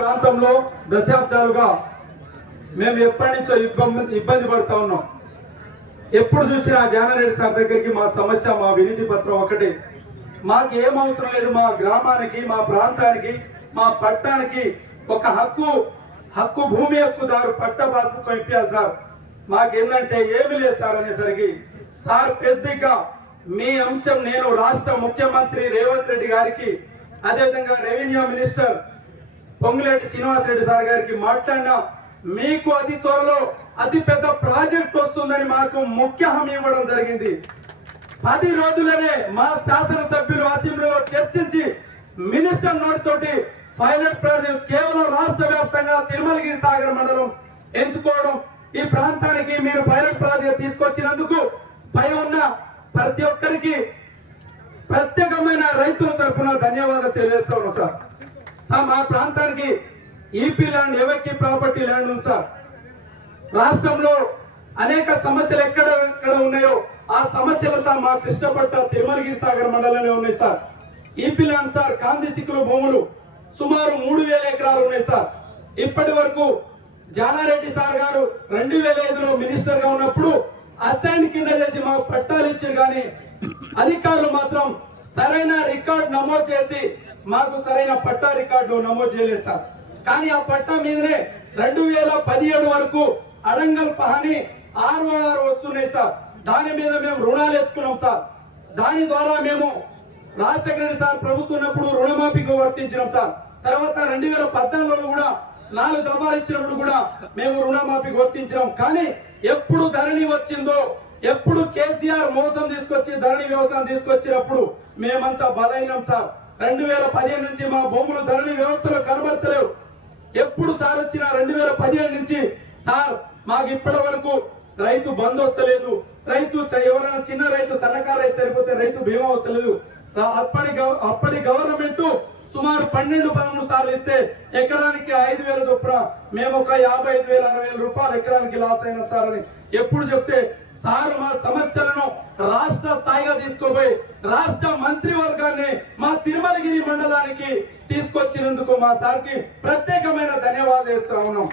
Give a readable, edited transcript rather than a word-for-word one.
ప్రాంతంలో దశాబ్దాలుగా మేము ఎప్పటి నుంచో ఇబ్బంది పడుతూ ఉన్నాం. ఎప్పుడు చూసినా జానారెడ్డి సార్ దగ్గరికి మా సమస్య, మా వినతి పత్రం ఒకటి. మాకు ఏం అవసరం లేదు, మా గ్రామానికి, మా ప్రాంతానికి, మా పట్టానికి ఒక హక్కు భూమి హక్కుదారు పట్ట పాస్బుక్ ఇప్పించాలి సార్. మాకేందంటే ఏమి లేదు సార్ అనేసరికి సార్ స్పెసిఫిక్ గా మీ అంశం నేను రాష్ట్ర ముఖ్యమంత్రి రేవంత్ రెడ్డి గారికి, అదేవిధంగా revenue minister Ponguleti Srinivas Reddy sir గారికి మాట్లాడినా మీకు అతి త్వరలో అతి పెద్ద ప్రాజెక్ట్ వస్తుందని మాకు ముఖ్య హామీ ఇవ్వడం జరిగింది. 10 రోజులనే మా శాసనసభ్యులు అసెంబ్లీలో చర్చించి మినిస్టర్ నోటితోటి పైలట్ ప్రాజెక్ట్ కేవలం రాష్ట్ర వ్యాప్తంగా తిరుమలగిరి సాగర్ మండలం ఎంచుకోవడం, ఈ ప్రాంతానికి మీరు పైలట్ ప్రాజెక్ట్ తీసుకొచ్చినందుకు పై ఉన్న ప్రతి ఒక్కరికి ప్రత్యేకమైన రైతుల తరఫున ధన్యవాదాలు తెలియజేస్తా ఉన్నాం సార్. సార్ మా ప్రాంతానికి ఈపీ ల్యాండ్, ఎవరికి ప్రాపర్టీ ల్యాండ్ ఉంది సార్. రాష్ట్రంలో అనేక సమస్యలు ఎక్కడ ఉన్నాయో ఆ సమస్యలంతా మా కృష్ణపట్ట తిరుమలగిరి సాగర్ మండలంలో ఉన్నాయి సార్. ఈపీ ల్యాండ్ సార్ కాంతి సిక్కుల భూములు సుమారు 3000 ఎకరాలు ఉన్నాయి సార్. ఇప్పటి వరకు జానారెడ్డి సార్ గారు 2005లో మినిస్టర్ గా ఉన్నప్పుడు అసైన్ కింద చేసి మాకు పట్టాలు ఇచ్చారు, కానీ అధికారులు మాత్రం సరైన రికార్డు నమోదు చేసి మాకు సరైన పట్టా రికార్డు నమోదు చేయలేదు సార్. కానీ ఆ పట్టా మీదనే 2017 వరకు అడంగల్ పహాని ROR వస్తున్నాయి సార్. దాని మీద మేము రుణాలు ఎత్తుకున్నాం సార్. దాని ద్వారా మేము రాజశేఖర రెడ్డి సార్ ప్రభుత్వం ఉన్నప్పుడు రుణమాఫీకి వర్తించినాం సార్. తర్వాత 2014లో కూడా 4 దఫాలు ఇచ్చినప్పుడు కూడా మేము రుణమాఫీకి వర్తించినాం. కానీ ఎప్పుడు ధరణి వచ్చిందో, ఎప్పుడు కేసీఆర్ మోసం తీసుకొచ్చి ధరణి వ్యవస్థను తీసుకొచ్చినప్పుడు మేమంతా బలైనాం సార్. 2015 నుంచి మా భూములు ధరణి వ్యవస్థలో కనబడతలేవు. ఎప్పుడు సార్ వచ్చిన 2015 నుంచి సార్ మాకు ఇప్పటి వరకు రైతు బంధు వస్తలేదు, రైతు ఎవరైనా చిన్న రైతు సన్నకారు రైతు సరిపోతే రైతు బీమా వస్తలేదు. అప్పటి గవర్నమెంట్ సుమారు 12-13 సార్లు ఇస్తే ఎకరానికి 5000 చొప్పున మేము ఒక 55,000-60,000 రూపాయలు ఎకరానికి లాస్ అయినాం సార్ అని ఎప్పుడు చెప్తే సార్ మా సమస్యలను రాష్ట్ర స్థాయిగా తీసుకుపోయి రాష్ట్ర మంత్రివర్గాన్ని మా తిరుమలగిరి మండలానికి తీసుకొచ్చినందుకు మా సార్కి ప్రత్యేకమైన ధన్యవాదాలు చేస్తా ఉన్నాం.